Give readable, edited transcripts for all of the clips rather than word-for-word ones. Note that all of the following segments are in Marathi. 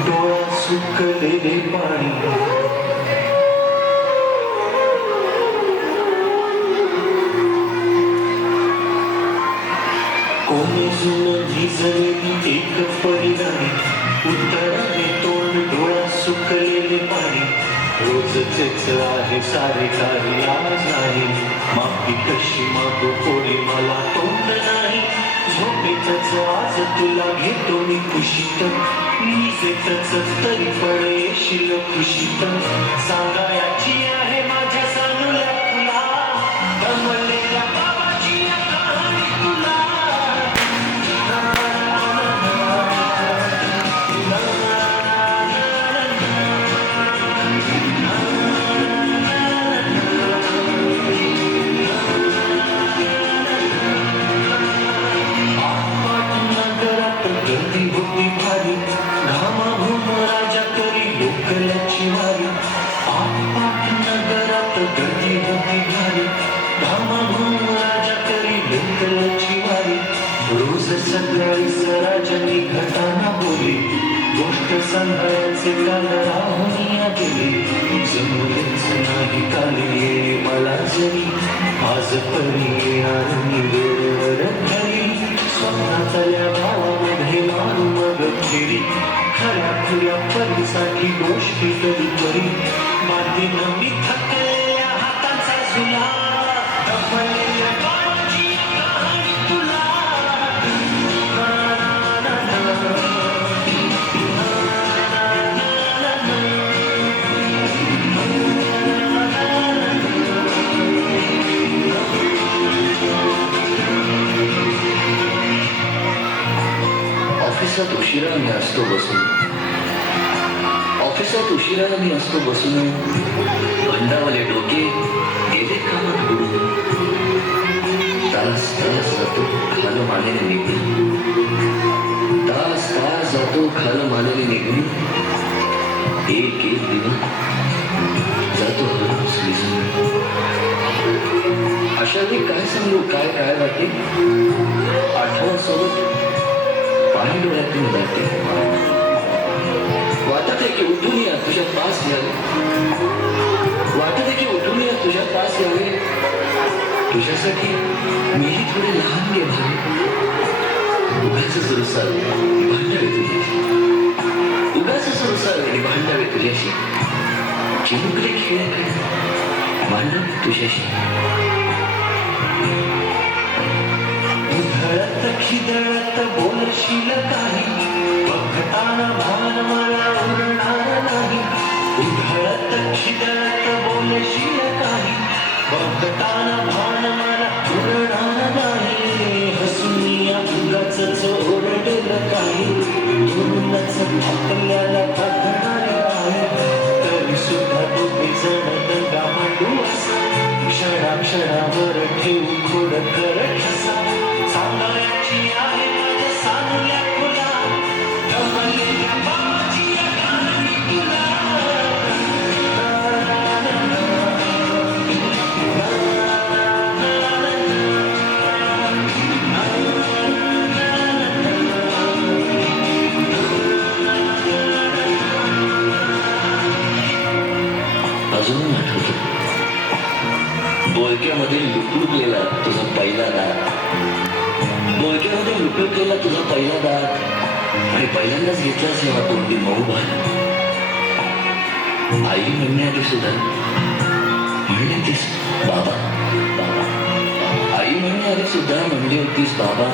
डोळा सुकलेले पाणी कोमेजून झिजलेली एक परिणामी उत्तराने तोंड डोळा सुकलेले पाणी रोजचेच आहे सारे काही आज नाही माफी कशी मागू कोणी मला तोंड नाही झोपेतच आज तुला घेतो मी कुशीत निजेतच तरी पण येशील खुशीत सांगायची आहे माझ्या सानुल्या तुला दमलेल्या बाबाची कहाणी तुला गर्दी होती भारी घामाघूम राजा करी लोकल्याची वारी आपाट नगरात गर्दी होती भारी घामाघूम राजा करी लोकल्याची वारी रोज सकाळी सराजनी घटाना बोली गोष्ट सांगायचे काल राहुनिया गेली जमलेच नाही काल ये मला जरी आज परी येणार मी वेळेवर घरी स्वप्नातल्या भावामध्ये मारू मग फेरी खऱ्या खुल्या परीसाठी गोष्टी कधी करी मातीनं मी थकलेल्या हातांचा झुला दमलेल्या बाळाची कहाणी तुला ऑफिसात उशिरा मी असतो बसून ऑफिसात उशिरा मी असतो बसून भंडावले डोके गेले कामात बुडून तास तास जातो खाल मानेने निघून तास तास जातो खाल मानेने निघून एक एक दिवस जातो हळूच विजून अशा मी काय सांगू काय काय वाटे आठवड्यासोबत पाणी डोळ्यातून जाते वाटत आहे की उठून या तुझ्या पास यावे वाटत आहे की उठून या तुझ्या पास यावे तुझ्यासाठी मीही थोडे लहान गे भावे उगाच सुरसावे भांडावे तुझ्याशी उगाच सुरसावे भांडावे तुझ्याशी चिमुकले खेळ भांडावे तुझ्याशी उधळत खिदळत बोलशील काही बघताना भान मला उरणार नाही उधळत खिदळत बोलशील काही बघताना भान मला उरणार नाही हसून या उगाचच ओरडलं काही म्हणूनच आपल्याला बघणार आहे तरी सुद्धा दोघे जण दंगा मांडू असा क्षणाक्षणावर ठेवू खोड कर ठसा सांगायची आहे माझ्या सानुल्या तुला दमलेल्या बाबाची कहाणी तुला अजून आठवतो बोलक्यामध्ये लुकलुकलेला तुझा पहिला दात बोलक्यामध्ये लुकलुकलेला तुझा पहिला दात आणि पहिल्यांदाच घेतलाच जेव्हा तोंडी मऊ भात आई म्हणण्याआधी सुद्धा म्हणली होतीस बाबा बाबा आई म्हणण्याआधी सुद्धा म्हणली होतीस बाबा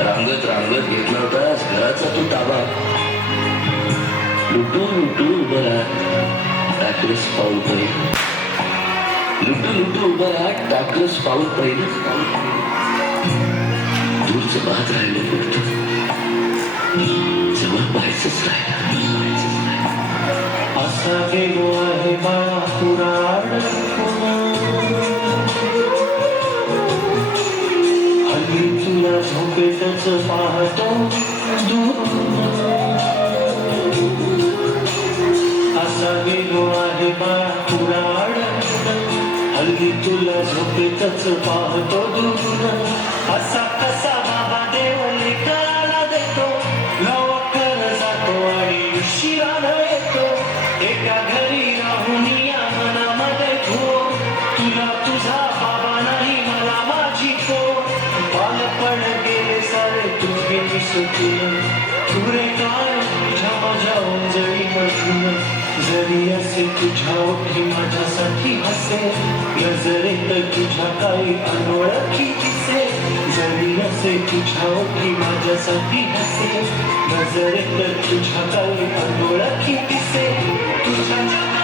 रांगत रांगत घेतला होतास घराचा तू ताबा लुटू लुटू उभं राहत टाकलंस पाऊल पहिलं लुटू लुटू उभं राहत टाकलंस पाऊल पहिलं दूरचं पाहत राहिलं पुढचं जवळ पाहायचंच राहिलं असा गेलो आहे बाळा पुराण हल्ली तुला झोपेतच पाहतो असा गेलो आहे बाळा पुराण हल्ली तुला झोपेतच पाहतो दूर असा कसा बाबा देव लेकराला देतो लवकर जातो तुला तुरे काय तुझ्या माझ्या ओंजळीमधून जरी असे तुझ्या ओठी माझ्यासाठी हसे नजरेत तुझ्या काही अनोळखी दिसे जरी असे तुझ्या ओठी माझ्यासाठी हसे नजरेत तुझ्या काही अनोळखी दिसे तुझ्या